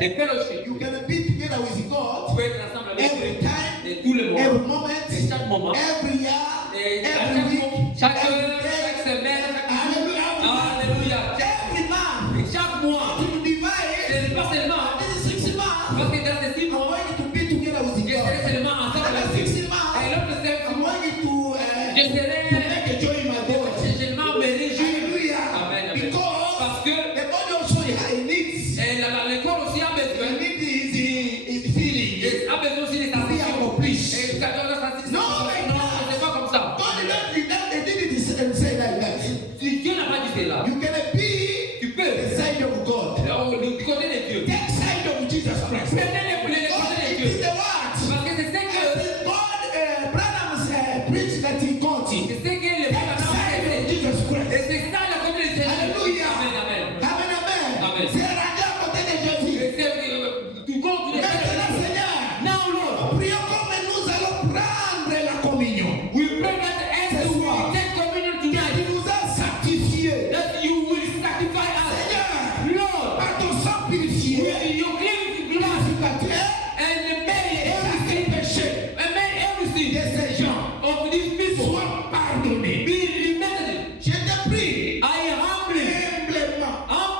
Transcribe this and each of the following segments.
The fellowship. You can be together with God Tu peux être ensemble avec every Dieu. time, Et tout le every monde. moment, Et chaque moment. every year, Et every week, chaque every heure, day. chaque semaine, chaque Hallelujah. Alléluia. Every month. Et chaque mois. To divide. Ce n'est pas seulement. This is 6 months. Parce que dans ces 6 I'm mois, going to be together with je God. serai seulement ensemble Another avec 6 Dieu. months. Et l'autre 7 I'm mois, going je to serai make a joy in my body. seulement me réjouir. Hallelujah. Amen, amen. Because Parce que the body also needs. et le corps aussi a besoin. The need is feeling. Il a besoin aussi de To be sensations. accomplished. Et ça doit être Non, c'est pas comme ça. God they did it and say like that. Si Dieu n'a pas dit cela, You can be tu peux. the side of God. Du côté de Dieu. Take side of Jesus Christ. Prenez le God côté de it Dieu. is the word. Parce que c'est ce que God, Branham's preached that he got it. c'est ce que le Take side of Jesus Et Christ. c'est ça le côté de Dieu. Alléluia. Amen, amen. Amen, amen. Amen. C'est rangé à côté de Jésus. Et c'est tu comptes les Maintenant, Seigneur, Now, Lord, prions comme nous allons prendre la communion. we pray that as Ce we soir. take communion Tu tonight, nous as sanctifiés. that you will sanctify us. Seigneur, Lord, par ton sang purifié, with your cleansing blood purificateur, and make efface les péchés and make everything de ces gens of these people soient pardonnés. be remembered. Je te prie, I humbly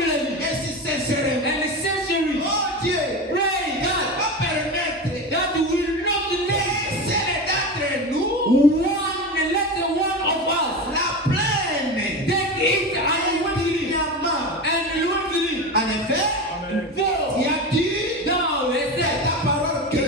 et si sincèrement, and sincerely oh Dieu, pray God va permettre that will not let seul d'entre nous one of us la pleine take it and willingly diamant. and willingly. En effet, For tu as dit now they dans said, ta parole que and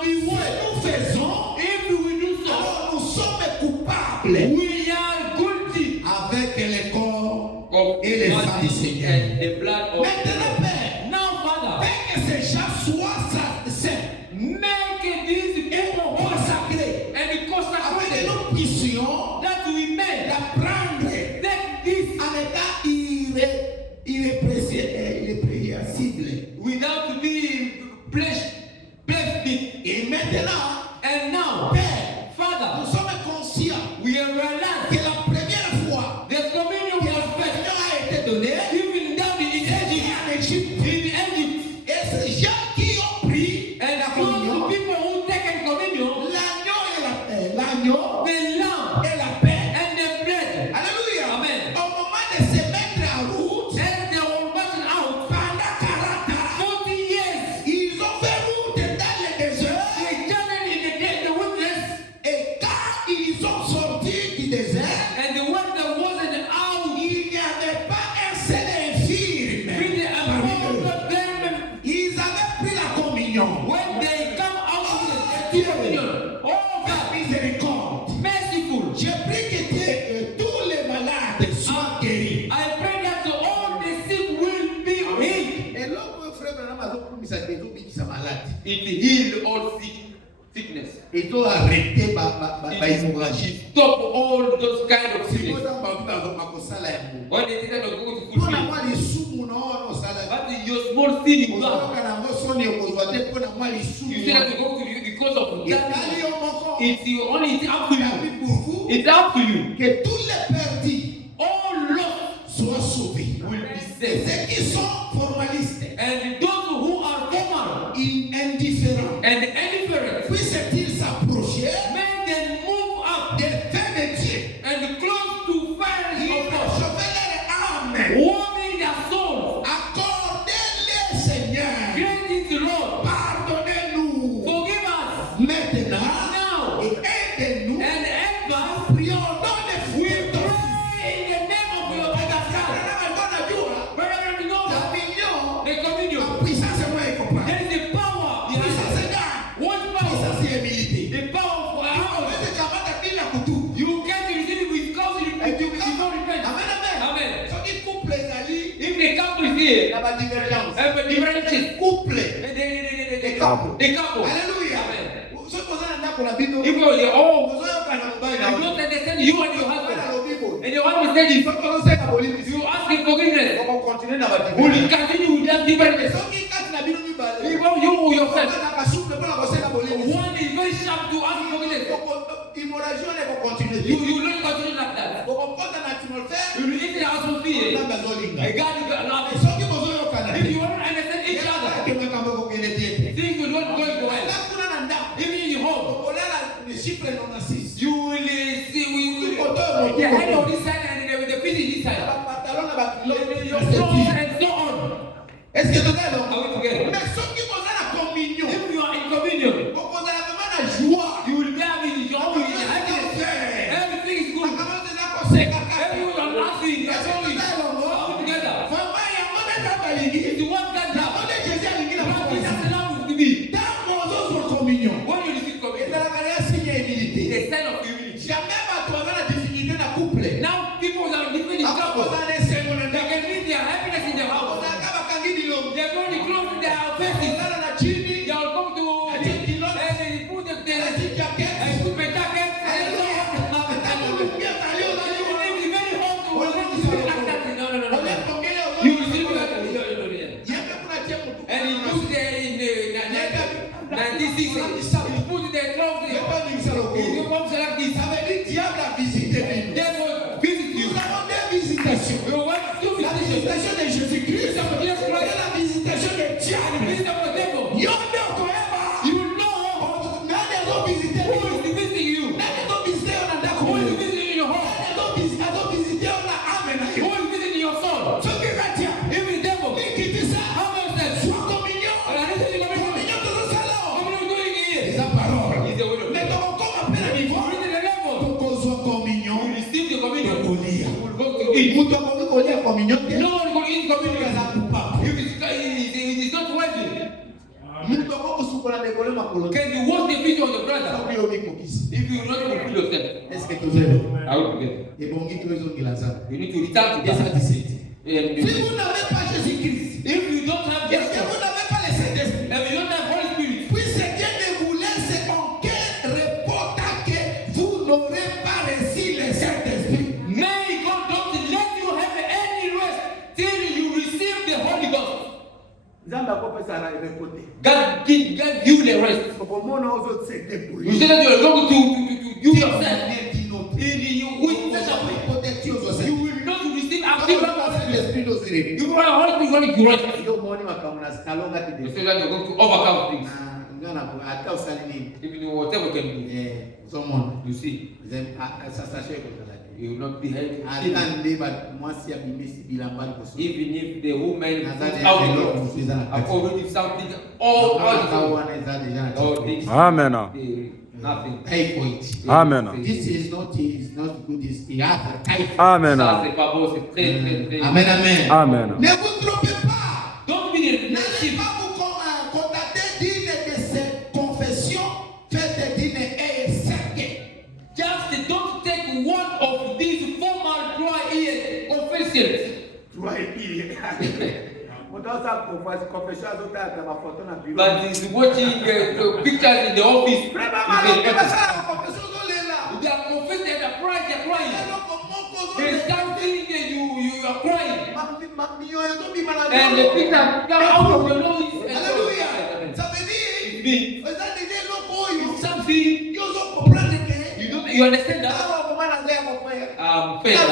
we ce will, que nous faisons, if we do so, alors nous sommes coupables we are guilty avec le corps of et le sang du body Seigneur. and the blood of Maintenant, Père, Now, Father, fais que ces gens soient saints, make these people whole consacrés, and afin que consecrated nous puissions that we may la prendre take this en état irrépressible. without being blessed. Et maintenant, And now, Père, nous Father, sommes conscients we have realized que la première fois the communion que la was first communion a été donnée, given down in Egypt. en Égypte, In Egypt, et ces gens qui ont pris and la those communion, people who taken communion, l'agneau the lamb et la paix. and the bread. Alléluia. Amen. Au moment de se mettre en route, As they were marching out, pendant 40 ans, 40 years, ils ont fait route dans le désert. they journeyed in the wilderness, Et quand ils sont sortis du désert, and when there wasn't out, il n'y avait pas un seul infirme with parmi eux. among them, Ils avaient pris la communion. when they come out of the communion, oh Par God, miséricorde. merciful. Je prie que tous les malades soient guéris. I pray that all the sick will be healed. Et l'homme, frère Branham, a compris ça, il dit qu'il est malade. It heal all sickness. Il doit arrêter la hémorragie. Stop all those kind of Si sickness. vous avez makosala ya Mungu. When they say that they're going to Mpona fulfill, mwa lisumu naona osala. but your small sin you have, Ozoyoka nango soni okozwa te mpona mwa you lisumu. say that you're going to do because of Etali that. yo moko. It's up to Tapi you. pour vous, It's up to you. que tous les perdus All lost soient sauvés. will be Et saved. ceux qui sont formalistes, And those who are formal indifférents, and indifferent, puissent-ils s'approcher may then move up des faits de Dieu. and close to fire Ils of vont God, sauver leur âme. warming their souls. Accordez-les, Seigneur. Great is the Lord. Pardonnez-nous Forgive us maintenant now et aidez-nous. and help us. Prions dans les We fruits. pray in the name of your Father. Wherever we go, the communion, Puissance et moi, il comprend. there is the power behind Puissance it. et garde. What power? Puissance et humilité. The power for our Wewe kamata kila kutu. You can't receive it with cause you don't repent. Amen, amen. Amen. So, il couple ezali If the couple is here, na ba divergence. have a different Couple. the couple. Alléluia. Amen. So kozana ndako na bino. If you're oh, Ozoyoka na mobali you na don't understand you and your Bana husband, lobi bo. and your husband said it, So kozoseka bolimi. you ask him forgiveness. Oko continue na ba Will you divergence. continue with that difference? So kati na bino mibale. Even you yourself. Bana kasouple mpona koseka bolimi. One is very sharp to ask forgiveness. Immoralité on est continuer. You don't continue like that. Okokota na atmosphere. You need the atmosphere. Namba zolinga. A God you can love. Soki bozoyoka na If you want to understand each other, together? Are we together? Mais ceux qui vont à la communion, If you are in communion, vous avez vraiment la joie. you will be having joy and happiness. Everything is good. Comment c'est là qu'on sait caca? Everyone are laughing. They are going. Are we together? Vraiment, il y a pas de temps à l'église. It's the one that Il y a love. pas de Jésus à l'église. Love is as love to be. Dans vos autres communion, When you receive et communion, dans la manière signe d'humilité. it's a sign of humility. Jamais va trouver la difficulté dans le couple. Now people are living in Après, vous trouble. allez se connaître. They can meet their happiness in their Vous house. allez acabar quand il dit l'homme. They're going to close their Vous faces. allez la chimie. They will come to and they put the and put the jacket and so on. It will be very hard to no. You will see that. And he put there in the 96. He put the clothes there. He comes like this. Devil visit you. You want to visit De Jésus-Christ, Jesus Christ. la visitation de Dieu. Visit the devil. You know, You will know who is visiting you. Who is visiting in your home. Who is visiting your soul. Even the devil. How much that? And I listen to the communion. What are you doing here? It's the word of God. If you read the level, you receive the communion. You will go to eat. No one will eat communion. If it is not worthy, can you wash the feet of your brother? If you will not fulfill yourself, I will forget. You need to return to that. And if you don't have Jesus, if you don't have Holy Spirit, may God don't let you have any rest till you receive the Holy Ghost. God give you the rest. You say that you are going to do yourself. You will not receive active rest. You are always going to rest. You say that you are going to overcome things. Even whatever can do. You see, you will not be held. Even if the woman puts out the Lord, I've already something all things. Amen. Nothing. Pay for it. Amen. This is not good. This is Amen. Ça, c'est pas beau, c'est très, très, très. Amen, amen. Amen. Ne vous trompez pas. Don't be the N'allez relationship. pas vous contacter d'une de ces confessions faites d'une et secte. Just don't take one of these formal dry-ear confessions. But is watching the pictures in the office. They are confessing, they are crying, they are crying. There is something that you are crying. And the picture come out of your nose. Alléluia. Ça veut It dire, means something, you understand that? Faith. And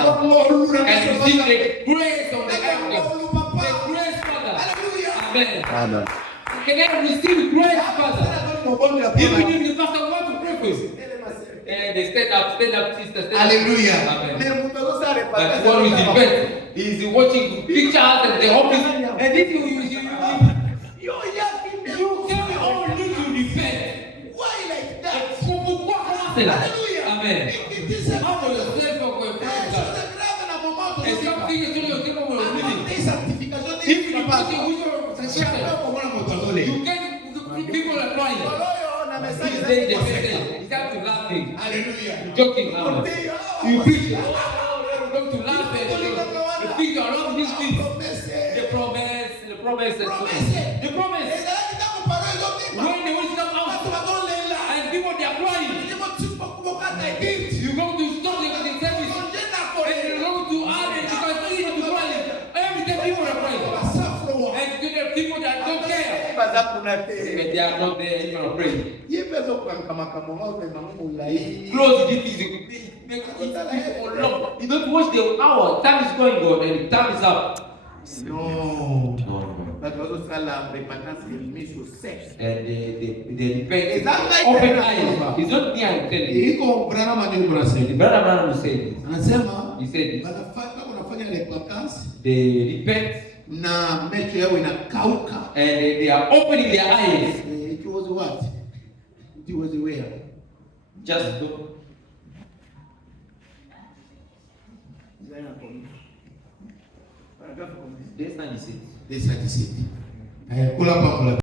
receive the grace of the Father. The grace, Father. Amen. Amen. Can I receive grace, Father? Even if the pastor want to pray for you. And they stand up, sister, stand up. Alléluia. Amen. But one is in bed. He is watching pictures at the office. And if you tell me all need to repent. Why like that? Hallelujah. Amen. Humble yourself for a prayer. And something is doing your people will read it. If you put the wisdom of sanctification, you can people are crying. He's saying the message. It's time to laughing. Alléluia. Joking now. You preach. You come to laugh and the people around these things. The promise. The promise. When the words come out and people they are crying, you go to stop the service and you go to add and you can see them crying. Every time people are crying. And to the people that don't care, they are not there even afraid. Close the things. You don't watch the hour. Time is going on and time is up. No. And they repent. Open eyes. It's not me I'm telling you. Iko Branham The brother Branham said this. anasema He said this. wanafanya repentance They repent na macho yao inakauka. And they are opening their eyes. It was what? It was where? Just go. This 96. This 96. Kula pa kula.